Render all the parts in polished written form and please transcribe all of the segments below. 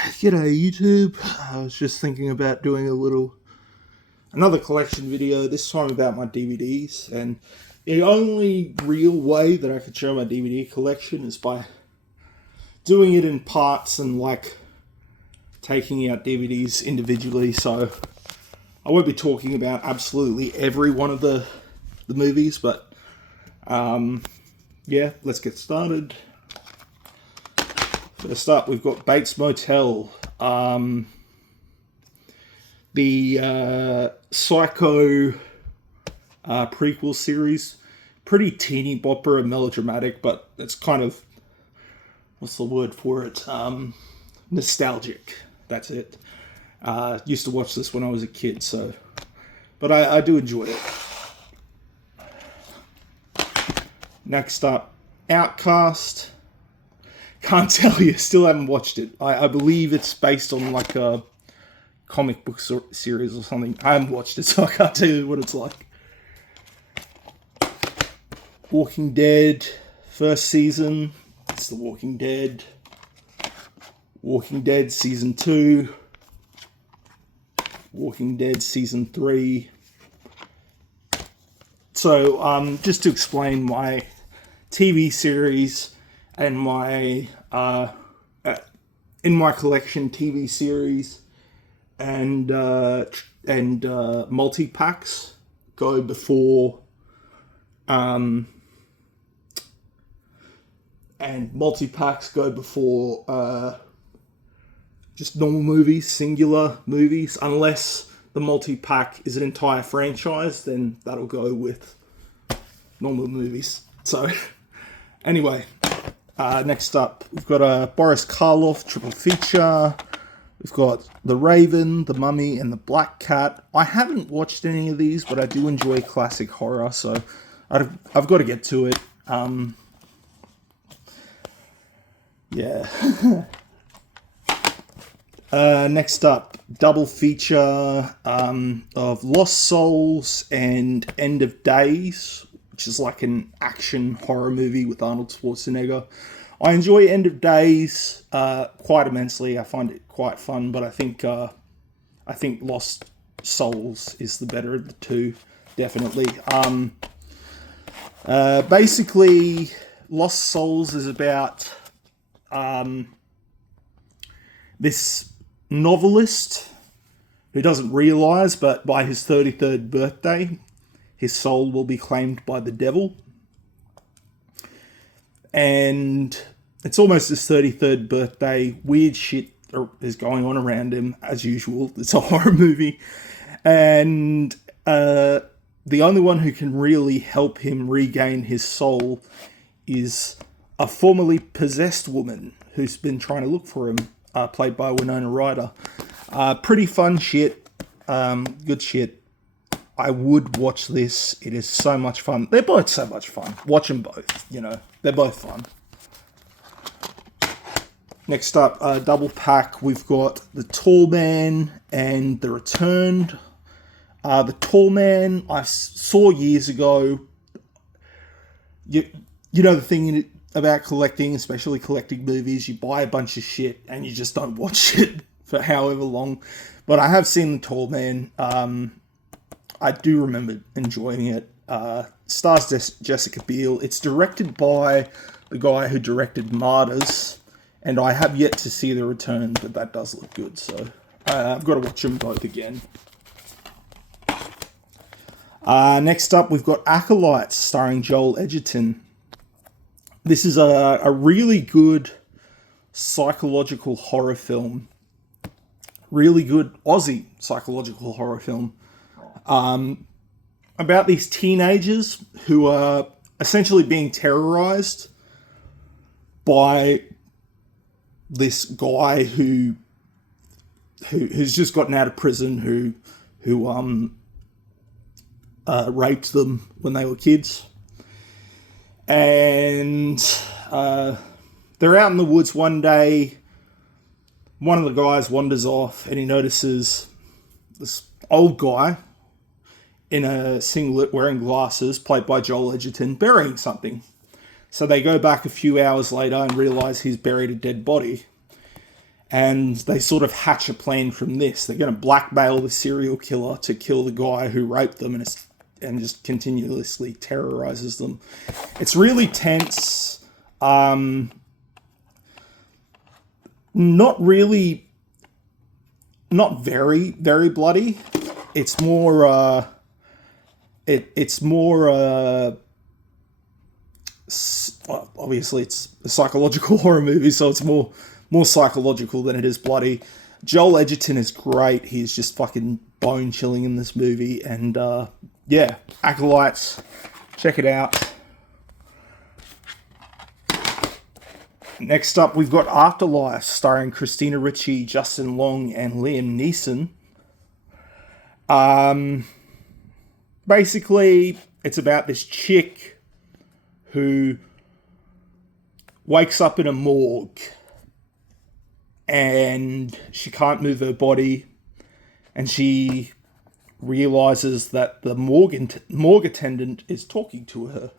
G'day YouTube. I was just thinking about doing another collection video, this time about my DVDs, and the only real way that I could show my DVD collection is by doing it in parts and like taking out DVDs individually. So I won't be talking about absolutely every one of the movies, but yeah, let's get started. First up, we've got Bates Motel, the Psycho prequel series. Pretty teeny bopper and melodramatic, but it's kind of, what's the word for it? Nostalgic. That's it. Used to watch this when I was a kid, so, but I do enjoy it. Next up, Outcast. Can't tell you, still haven't watched it. I believe it's based on like a comic book series or something. I haven't watched it, so I can't tell you what it's like. Walking Dead, first season. It's The Walking Dead. Walking Dead season 2. Walking Dead season 3. So, just to explain my TV series and my in my collection TV series and multi packs go before and multi packs go before just normal movies, singular movies. Unless the multi pack is an entire franchise, then that'll go with normal movies. So anyway. Next up, we've got a Boris Karloff triple feature. We've got The Raven, The Mummy, and The Black Cat. I haven't watched any of these, but I do enjoy classic horror, so I've got to get to it. Yeah. Next up, double feature of Lost Souls and End of Days, which is like an action horror movie with Arnold Schwarzenegger. I enjoy End of Days quite immensely. I find it quite fun, but I think Lost Souls is the better of the two, definitely. Basically, Lost Souls is about this novelist who doesn't realize, but by his 33rd birthday, his soul will be claimed by the devil. And it's almost his 33rd birthday. Weird shit is going on around him, as usual. It's a horror movie. And the only one who can really help him regain his soul is a formerly possessed woman who's been trying to look for him, played by Winona Ryder. Pretty fun shit. Good shit. I would watch this. It is so much fun. They're both so much fun. Watch them both, They're both fun. Next up, double pack, we've got The Tall Man and The Returned. The Tall Man, I saw years ago. You know the thing about collecting, especially collecting movies, you buy a bunch of shit and you just don't watch it for however long. But I have seen The Tall Man. I do remember enjoying it. Stars Jessica Biel. It's directed by the guy who directed Martyrs, and I have yet to see The Return, but that does look good, so I've got to watch them both again. Next up, we've got Acolytes, starring Joel Edgerton. This is a really good psychological horror film. Really good Aussie psychological horror film. About these teenagers who are essentially being terrorized by this guy who's just gotten out of prison, who raped them when they were kids, and they're out in the woods one day. One of the guys wanders off and he notices this old guy in a singlet wearing glasses, played by Joel Edgerton, burying something. So they go back a few hours later and realise he's buried a dead body. And they sort of hatch a plan from this. They're going to blackmail the serial killer to kill the guy who raped them and just continuously terrorizes them. It's really tense. Not very, very bloody. It's more, obviously it's a psychological horror movie, so it's more psychological than it is bloody. Joel Edgerton is great. He's just fucking bone chilling in this movie. And yeah, Acolytes, check it out. Next up, we've got Afterlife, starring Christina Ricci, Justin Long, and Liam Neeson. Basically, it's about this chick who wakes up in a morgue and she can't move her body, and she realizes that the morgue attendant is talking to her.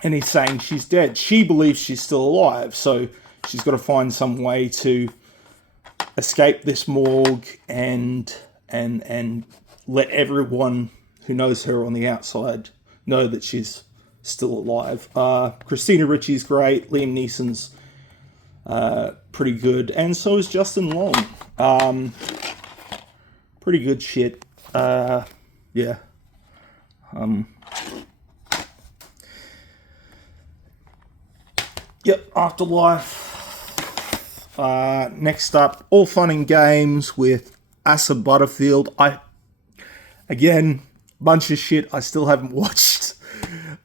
And he's saying she's dead. She believes she's still alive, so she's got to find some way to escape this morgue and let everyone who knows her on the outside know that she's still alive. Christina Ricci's great. Liam Neeson's pretty good, and so is Justin Long. Pretty good shit. Yeah. Yep, Afterlife. Next up, All Fun and Games with Asa Butterfield. Again, bunch of shit I still haven't watched,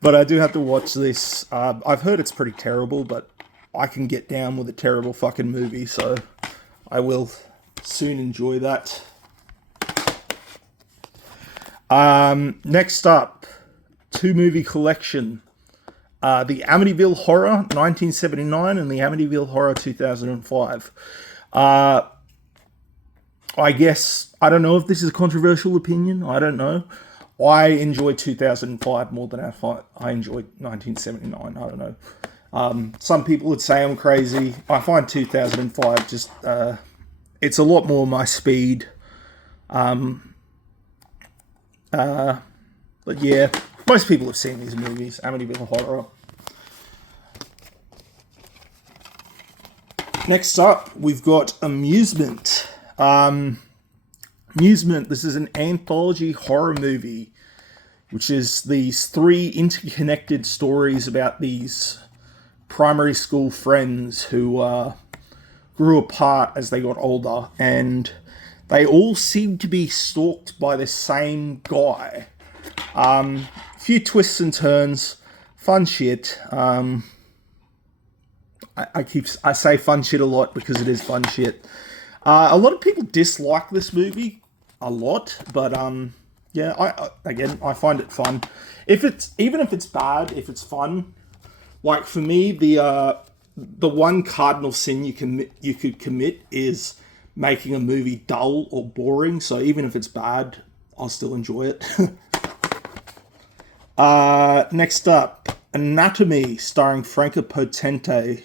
but I do have to watch this. I've heard it's pretty terrible, but I can get down with a terrible fucking movie, so I will soon enjoy that. Next up, 2-movie collection. The Amityville Horror 1979 and the Amityville Horror 2005. I guess, I don't know if this is a controversial opinion. I don't know. I enjoy 2005 more than I enjoyed 1979. I don't know. Some people would say I'm crazy. I find 2005 just, it's a lot more my speed. But yeah, most people have seen these movies. Amityville Horror. Next up, we've got Amusement. Amusement, this is an anthology horror movie, which is these 3 interconnected stories about these primary school friends who grew apart as they got older, and they all seem to be stalked by the same guy. Few twists and turns, fun shit. I say fun shit a lot because it is fun shit. A lot of people dislike this movie a lot, but yeah, I find it fun. Even if it's bad, if it's fun, like for me, the one cardinal sin you could commit is making a movie dull or boring. So even if it's bad, I'll still enjoy it. Next up, Anatomy, starring Franco Potente.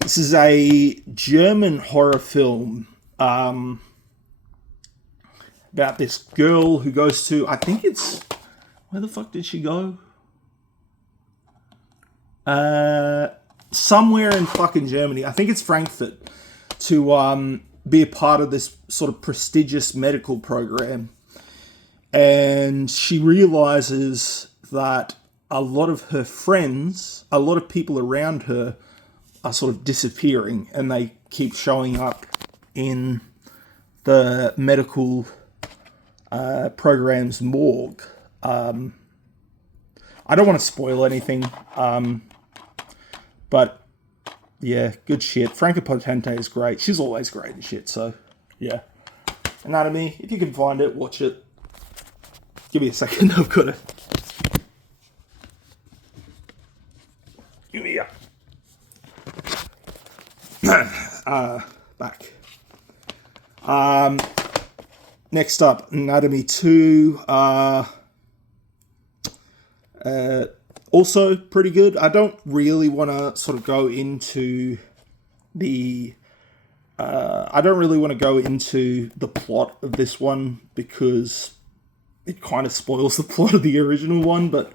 This is a German horror film about this girl who goes to, I think it's, where the fuck did she go? Somewhere in fucking Germany. I think it's Frankfurt, to be a part of this sort of prestigious medical program. And she realizes that a lot of her friends, a lot of people around her are sort of disappearing, and they keep showing up in the medical program's morgue. I don't want to spoil anything, but yeah, good shit. Franca Potente is great. She's always great and shit, so yeah. Anatomy, if you can find it, watch it. Give me a second, I've got to... Give me a... back. Next up, Anatomy 2. Also pretty good. I don't really want to sort of go into the I don't really want to go into the plot of this one because it kind of spoils the plot of the original one. But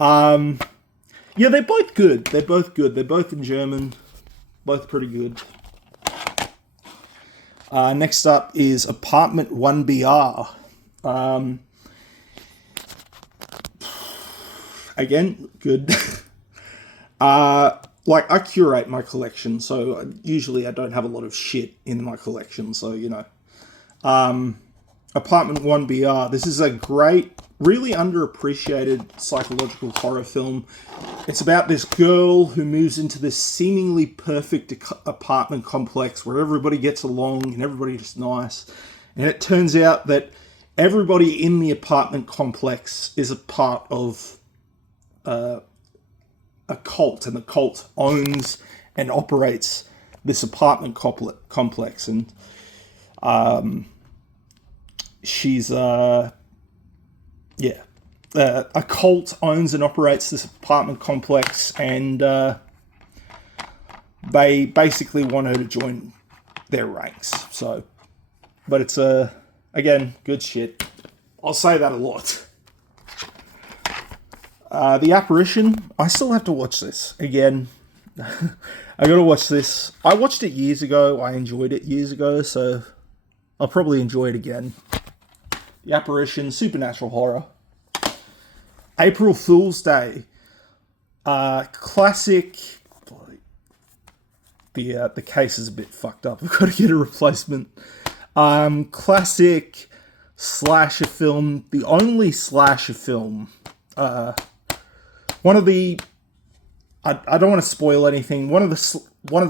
yeah, they're both good. They're both good. They're both in German. Both pretty good. Next up is Apartment 1BR. Again, good. Like, I curate my collection, so usually I don't have a lot of shit in my collection, so, you know. Apartment 1BR. This is a great, really underappreciated psychological horror film. It's about this girl who moves into this seemingly perfect apartment complex where everybody gets along and everybody's just nice. And it turns out that everybody in the apartment complex is a part of a cult, and the cult owns and operates this apartment complex, and she's a cult owns and operates this apartment complex, and they basically want her to join their ranks. So, but it's again, good shit. I'll say that a lot. The Apparition, I still have to watch this again. I gotta watch this. I watched it years ago. I enjoyed it years ago, so I'll probably enjoy it again. The Apparition, supernatural horror. April Fool's Day, classic. The case is a bit fucked up. I've got to get a replacement. Classic slasher film. The only slasher film. One of the, I don't want to spoil anything. One of the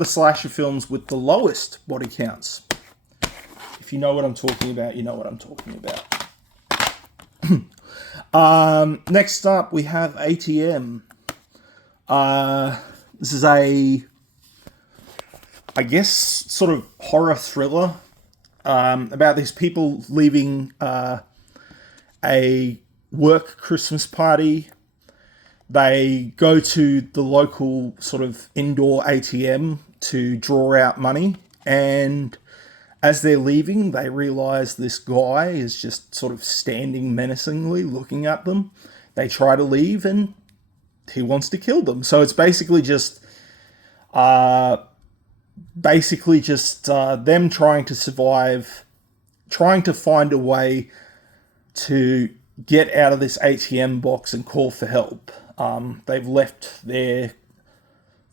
slasher films with the lowest body counts. If you know what I'm talking about, you know what I'm talking about. Next up, we have ATM. This is I guess, sort of horror thriller about these people leaving a work Christmas party. They go to the local sort of indoor ATM to draw out money, and as they're leaving, they realise this guy is just sort of standing menacingly looking at them. They try to leave, and he wants to kill them. So it's basically just them trying to survive, trying to find a way to get out of this ATM box and call for help. They've left their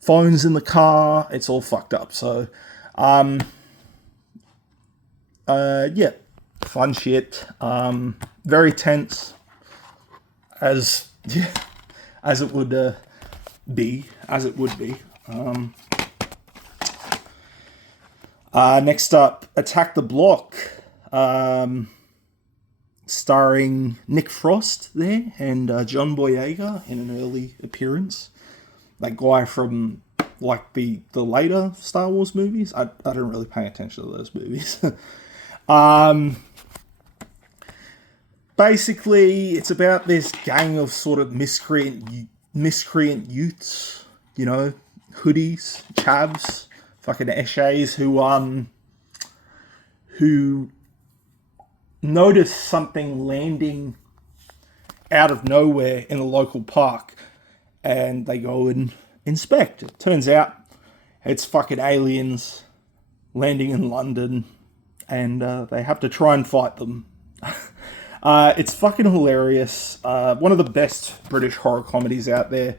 phones in the car. It's all fucked up. So, yeah, fun shit. Very tense, as it would be. Next up, Attack the Block. Starring Nick Frost there and John Boyega in an early appearance. That guy from like the later Star Wars movies. I don't really pay attention to those movies. Basically, it's about this gang of sort of miscreant youths, you know, hoodies, chavs, fucking eshays who notice something landing out of nowhere in a local park, and they go and inspect. It turns out it's fucking aliens landing in London, and they have to try and fight them. It's fucking hilarious. One of the best British horror comedies out there.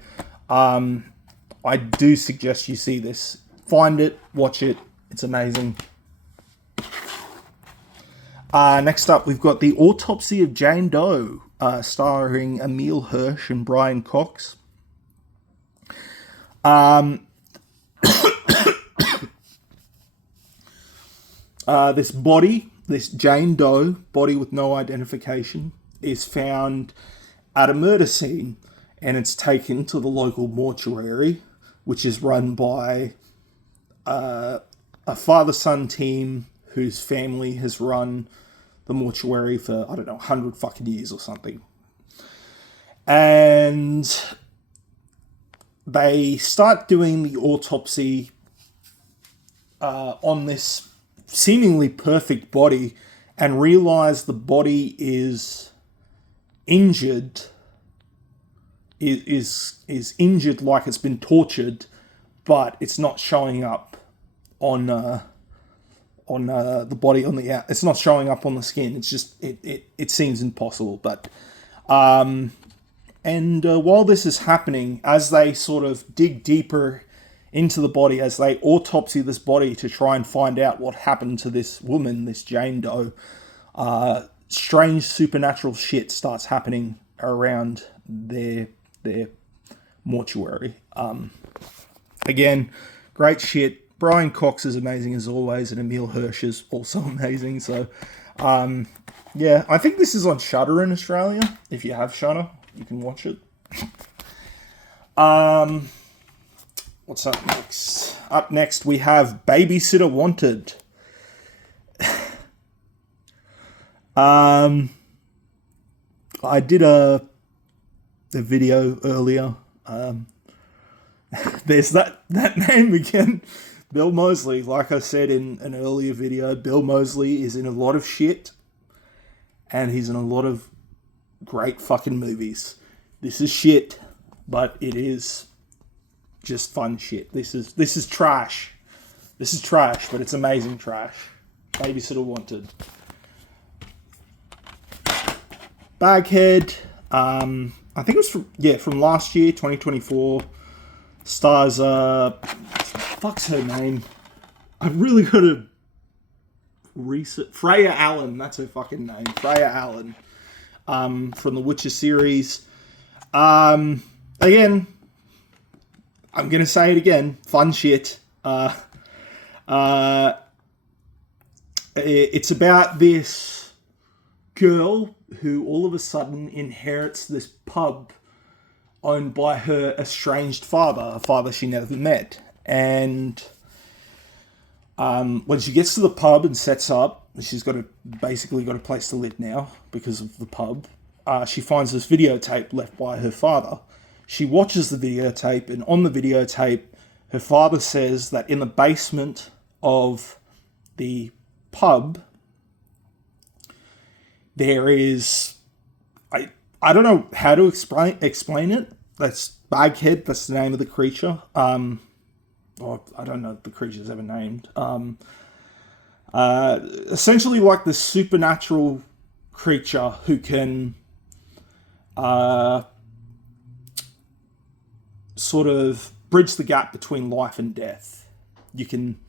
I do suggest you see this. Find it, watch it. It's amazing. Next up, we've got The Autopsy of Jane Doe, starring Emile Hirsch and Brian Cox. This Jane Doe body with no identification, is found at a murder scene, and it's taken to the local mortuary, which is run by a father-son team whose family has run the mortuary for, 100 fucking years or something. And they start doing the autopsy on this seemingly perfect body and realize the body is injured, is injured like it's been tortured, but it's not showing up on the body on the out. It's not showing up on the skin. It's just it seems impossible. But while this is happening, as they sort of dig deeper into the body, as they autopsy this body to try and find out what happened to this woman, this Jane Doe, strange supernatural shit starts happening around their mortuary. Again, great shit. Brian Cox is amazing as always, and Emile Hirsch is also amazing. So, yeah, I think this is on Shudder in Australia. If you have Shudder, you can watch it. What's up next? Up next, we have Babysitter Wanted. I did a video earlier. There's that name again. Bill Moseley. Like I said in an earlier video, Bill Moseley is in a lot of shit. And he's in a lot of great fucking movies. This is shit, but it is just fun shit. This is trash. This is trash, but it's amazing trash. Babysitter Wanted. Baghead. I think it was from last year, 2024. Stars fuck's her name? I've really got to research. Freya Allan, that's her fucking name. Freya Allan. From the Witcher series. Again, I'm gonna say it again. Fun shit. It's about this girl who all of a sudden inherits this pub owned by her estranged father, a father she never met. And when she gets to the pub and sets up, she's basically got a place to live now because of the pub. She finds this videotape left by her father. She watches the videotape, and on the videotape, her father says that in the basement of the pub, there is... I don't know how to explain it. That's Baghead, that's the name of the creature. I don't know if the creature's ever named. Essentially like the supernatural creature who can sort of bridge the gap between life and death. It can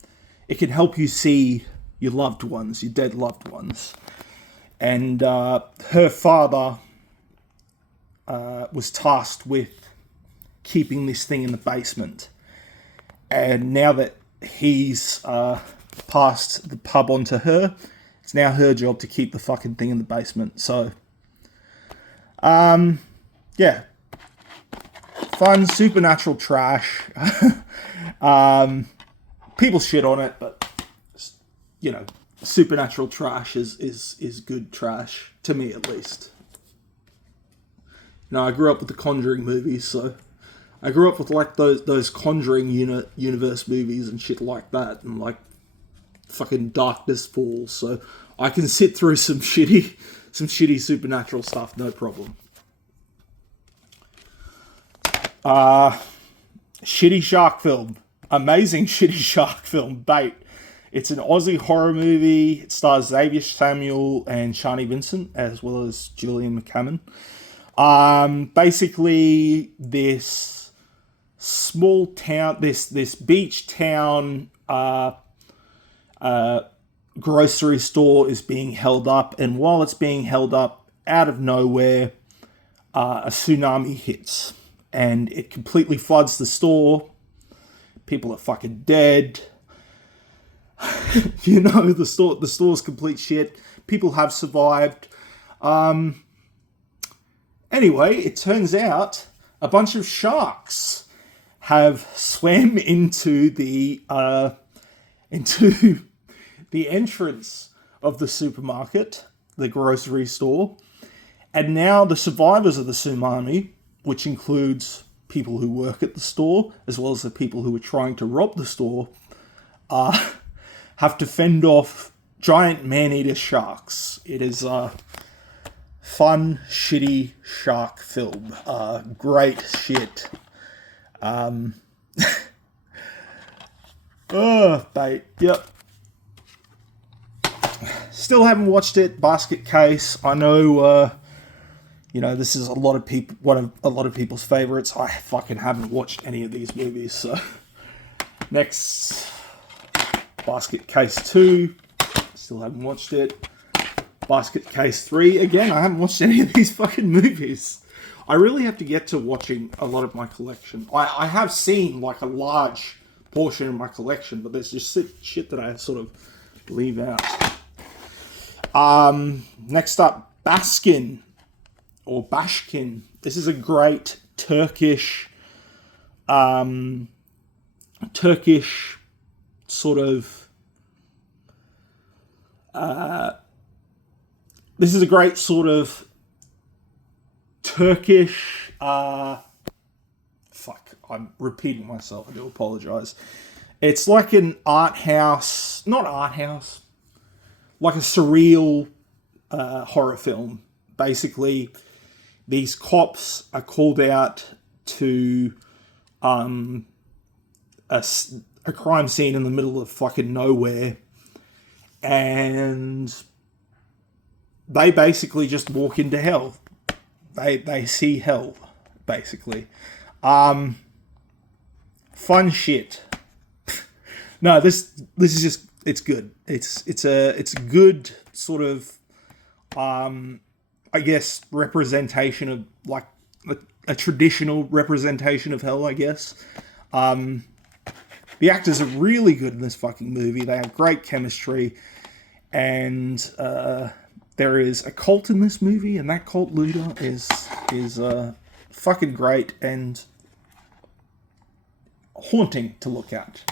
help you see your loved ones, your dead loved ones. And her father was tasked with keeping this thing in the basement. And now that he's passed the pub on to her, it's now her job to keep the fucking thing in the basement. So, yeah. Fun, supernatural trash. People shit on it, but, you know, supernatural trash is good trash, to me at least. You know, I grew up with the Conjuring movies, so... I grew up with like those Conjuring universe movies and shit like that, and like fucking Darkness Falls. So I can sit through some shitty supernatural stuff, no problem. Shitty shark film, amazing shitty shark film, Bait. It's an Aussie horror movie. It stars Xavier Samuel and Shani Vincent, as well as Julian McCammon. Basically, this small town, this beach town grocery store is being held up, and while it's being held up, out of nowhere, a tsunami hits, and it completely floods the store. People are fucking dead. You know, the store's complete shit. People have survived. Anyway, it turns out a bunch of sharks have swam into the entrance of the supermarket, the grocery store, and now the survivors of the tsunami, which includes people who work at the store, as well as the people who are trying to rob the store, have to fend off giant man-eater sharks. It is a fun, shitty shark film. Great shit. Bait. Yep. Still haven't watched it. Basket Case. I know, this is a lot of people's favorites. I fucking haven't watched any of these movies, so. Next, Basket Case 2. Still haven't watched it. Basket Case 3. Again, I haven't watched any of these fucking movies. I really have to get to watching a lot of my collection. I have seen like a large portion of my collection, but there's just shit that I sort of leave out. Next up, Baskin or Bashkin. This is a great Turkish sort of this is a great sort of Turkish I'm repeating myself, I do apologize. It's like an art house, not art house, like a surreal horror film. Basically, these cops are called out to a crime scene in the middle of fucking nowhere, and they basically just walk into hell. They see hell, basically. Fun shit. No, this is just, it's good. It's a good sort of I guess representation of like a traditional representation of hell, I guess. The actors are really good in this fucking movie. They have great chemistry, and there is a cult in this movie, and that cult leader is fucking great and haunting to look at,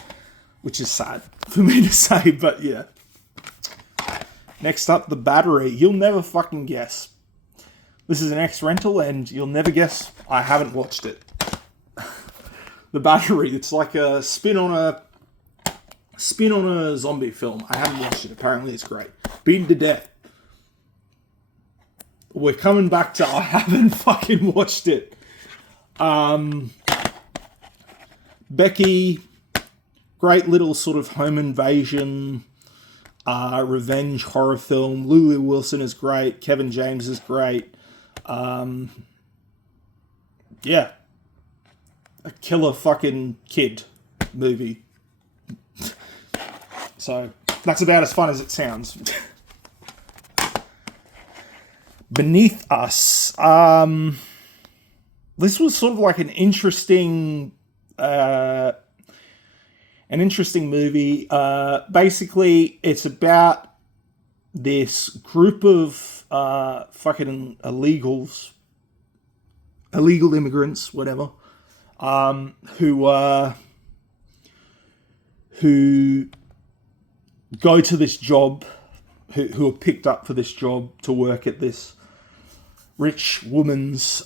which is sad for me to say, but yeah. Next up, The Battery. You'll never fucking guess. This is an ex-rental, and you'll never guess I haven't watched it. The Battery. It's like a spin on a zombie film. I haven't watched it. Apparently, it's great. Beaten to Death. We're coming back to I haven't fucking watched it. Becky, great little sort of home invasion, revenge horror film. Lulu Wilson is great. Kevin James is great. Yeah. A killer fucking kid movie. So, that's about as fun as it sounds. Beneath Us. This was sort of like an interesting movie. Basically, it's about this group of fucking illegal immigrants, whatever, who go to this job, who are picked up for this job to work at this rich woman's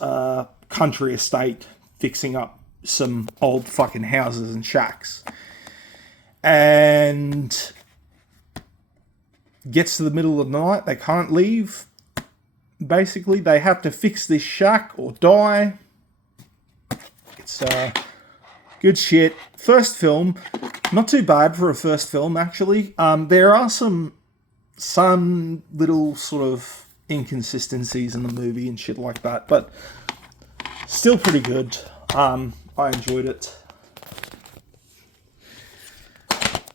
country estate, fixing up some old fucking houses and shacks, and gets to the middle of the night. They can't leave. Basically, they have to fix this shack or die. It's good shit. First film, not too bad for a first film, actually. There are some little sort of inconsistencies in the movie and shit like that, but still pretty good. I enjoyed it.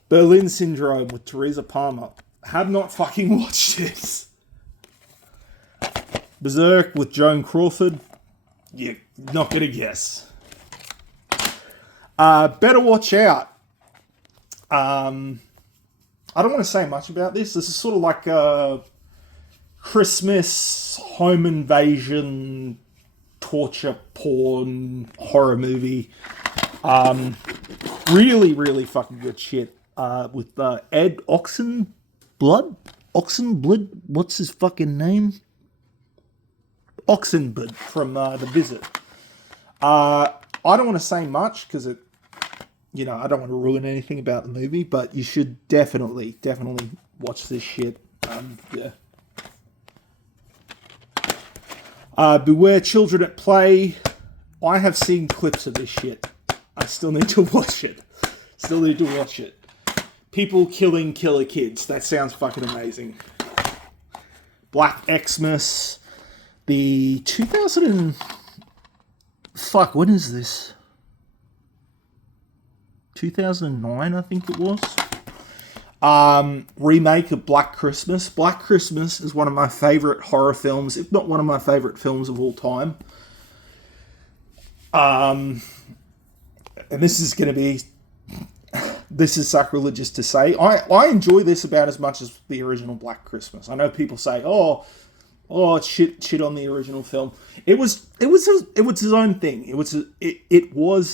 Berlin Syndrome with Teresa Palmer. Have not fucking watched it. Berserk with Joan Crawford. You're not gonna guess. Better Watch Out. I don't want to say much about this. This is sort of like a Christmas home invasion torture porn horror movie. Really, really fucking good shit. With Ed Oxenblood? What's his fucking name? Oxenblood from The Visit. I don't want to say much because I don't want to ruin anything about the movie, but you should definitely watch this shit. Yeah. Beware Children at Play. I have seen clips of this shit. I still need to watch it. People killing killer kids. That sounds fucking amazing. Black Xmas. The 2000 and... Fuck, when is this? 2009, I think it was. Remake of Black Christmas. Black Christmas is one of my favourite horror films, if not one of my favourite films of all time. And this is sacrilegious to say. I enjoy this about as much as the original Black Christmas. I know people say, oh, it's shit on the original film. It was its own thing. It was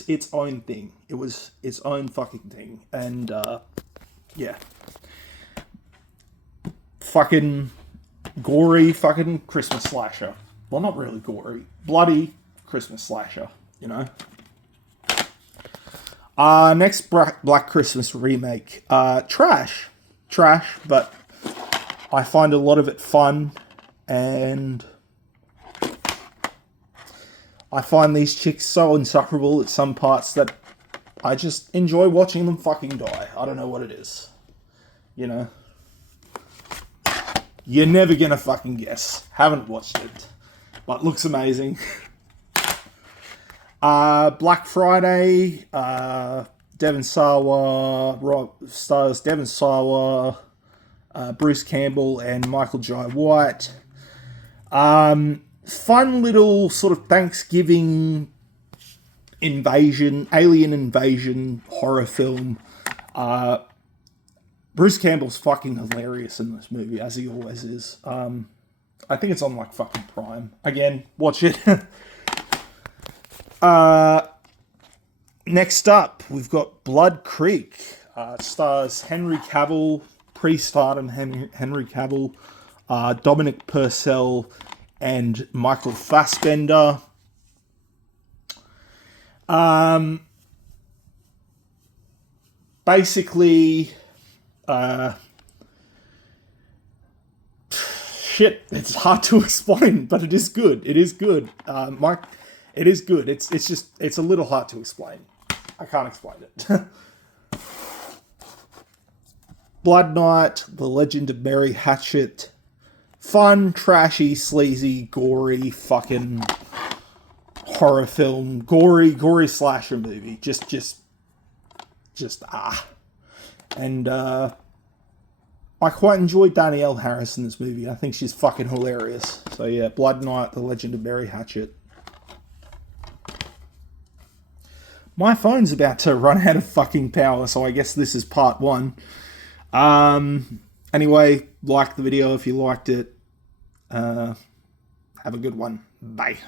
its own thing. It was its own fucking thing. And yeah, fucking gory fucking Christmas slasher. Well, not really gory, bloody Christmas slasher. You know. Next Black Christmas remake. Trash, but I find a lot of it fun. And I find these chicks so insufferable at some parts that I just enjoy watching them fucking die. I don't know what it is. You know? You're never gonna fucking guess. Haven't watched it. But looks amazing. Black Friday. Devon Sawa. Stars Devon Sawa. Bruce Campbell and Michael Jai White. Fun little sort of Thanksgiving alien invasion horror film. Bruce Campbell's fucking hilarious in this movie, as he always is. I think it's on like fucking Prime. Again, watch it. Next up, we've got Blood Creek. It stars Henry Cavill, pre-stardom Henry Cavill, Dominic Purcell, and Michael Fassbender. Basically, shit, it's hard to explain, but it is good. It is good. It is good. It's a little hard to explain. I can't explain it. Blood Night, The Legend of Mary Hatchet. Fun, trashy, sleazy, gory, fucking horror film. Gory slasher movie. Just And I quite enjoyed Danielle Harris in this movie. I think she's fucking hilarious. So yeah, Blood Night, The Legend of Mary Hatchet. My phone's about to run out of fucking power, so I guess this is part 1. Anyway, like the video if you liked it. Have a good one. Bye.